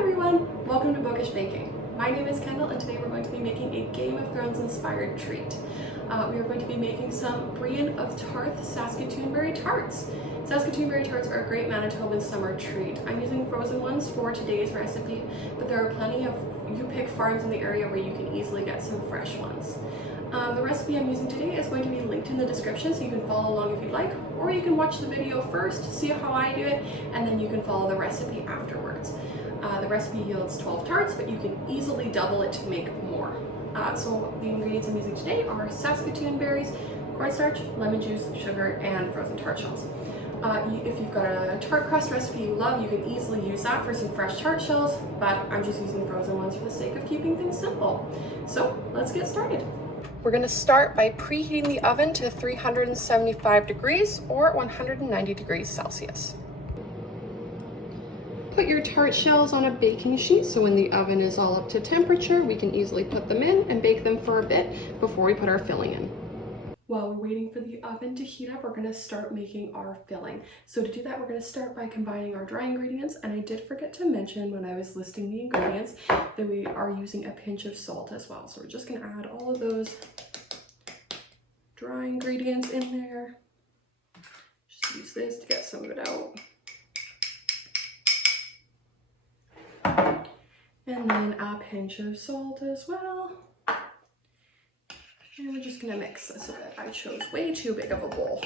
everyone! Welcome to Bookish Baking. My name is Kendall and today we're going to be making a Game of Thrones inspired treat. We are going to be making some Brienne of Tarth Saskatoon berry tarts. Saskatoon berry tarts are a great Manitoban summer treat. I'm using frozen ones for today's recipe, but there are plenty of you-pick farms in the area where you can easily get some fresh ones. The recipe I'm using today is going to be linked in the description so you can follow along if you'd like, or you can watch the video first, see how I do it, and then you can follow the recipe afterwards. The recipe yields 12 tarts, but you can easily double it to make more. So the ingredients I'm using today are Saskatoon berries, cornstarch, lemon juice, sugar, and frozen tart shells. If you've got a tart crust recipe you love, you can easily use that for some fresh tart shells, but I'm just using frozen ones for the sake of keeping things simple. So let's get started. We're going to start by preheating the oven to 375 degrees or 190 degrees Celsius. Put your tart shells on a baking sheet so when the oven is all up to temperature, we can easily put them in and bake them for a bit before we put our filling in. While we're waiting for the oven to heat up, we're going to start making our filling. So to do that, we're going to start by combining our dry ingredients. And I did forget to mention when I was listing the ingredients that we are using a pinch of salt as well. So we're just going to add all of those dry ingredients in there. Just use this to get some of it out. And then a pinch of salt as well. And we're just gonna mix this a bit. I chose way too big of a bowl.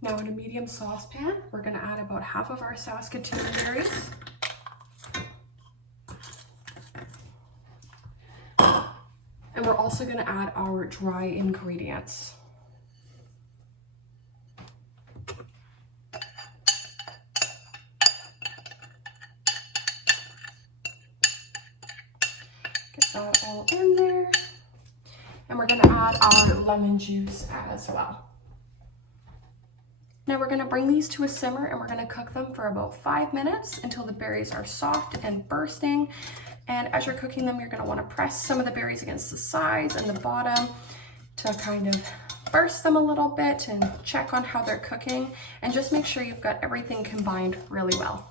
Now in a medium saucepan, we're gonna add about half of our Saskatoon berries. And we're also gonna add our dry ingredients. Get that all in there. And we're going to add our lemon juice as well. Now we're going to bring these to a simmer and we're going to cook them for about 5 minutes until the berries are soft and bursting. And as you're cooking them, you're going to want to press some of the berries against the sides and the bottom to kind of burst them a little bit and check on how they're cooking. And just make sure you've got everything combined really well.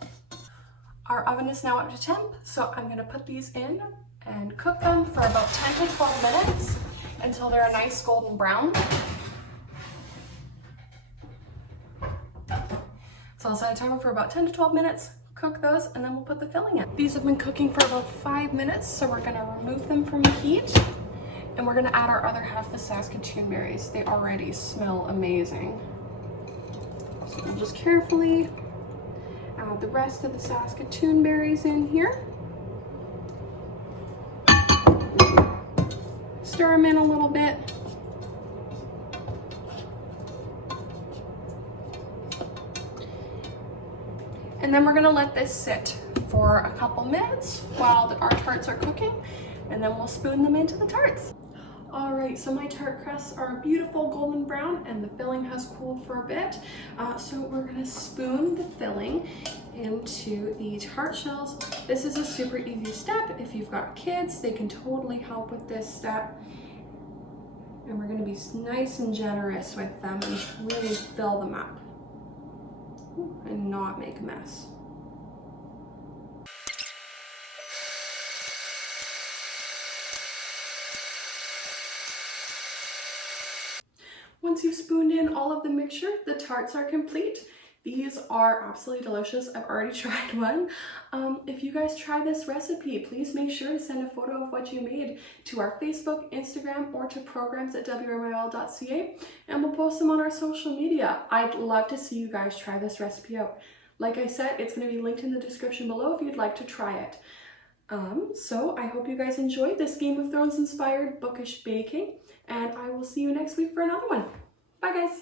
Our oven is now up to temp, so I'm going to put these in and cook them for about 10 to 12 minutes until they're a nice golden brown. So I'll set a timer for about 10 to 12 minutes, cook those, and then we'll put the filling in. These have been cooking for about 5 minutes, so we're gonna remove them from the heat, and we're gonna add our other half the Saskatoon berries. They already smell amazing. So we'll just carefully add the rest of the Saskatoon berries in here. Stir them in a little bit. And then we're gonna let this sit for a couple minutes while our tarts are cooking, and then we'll spoon them into the tarts. All right, so my tart crusts are beautiful golden brown and the filling has cooled for a bit. So we're gonna spoon the filling into the tart shells. This is a super easy step. If you've got kids, they can totally help with this step. And we're gonna be nice and generous with them and really fill them up and not make a mess. Once you've spooned in all of the mixture, the tarts are complete. These are absolutely delicious. I've already tried one. If you guys try this recipe, please make sure to send a photo of what you made to our Facebook, Instagram, or to programs@wmil.ca, and we'll post them on our social media. I'd love to see you guys try this recipe out. Like I said, it's going to be linked in the description below if you'd like to try it. So I hope you guys enjoyed this Game of Thrones inspired bookish baking, and I will see you next week for another one. Bye guys!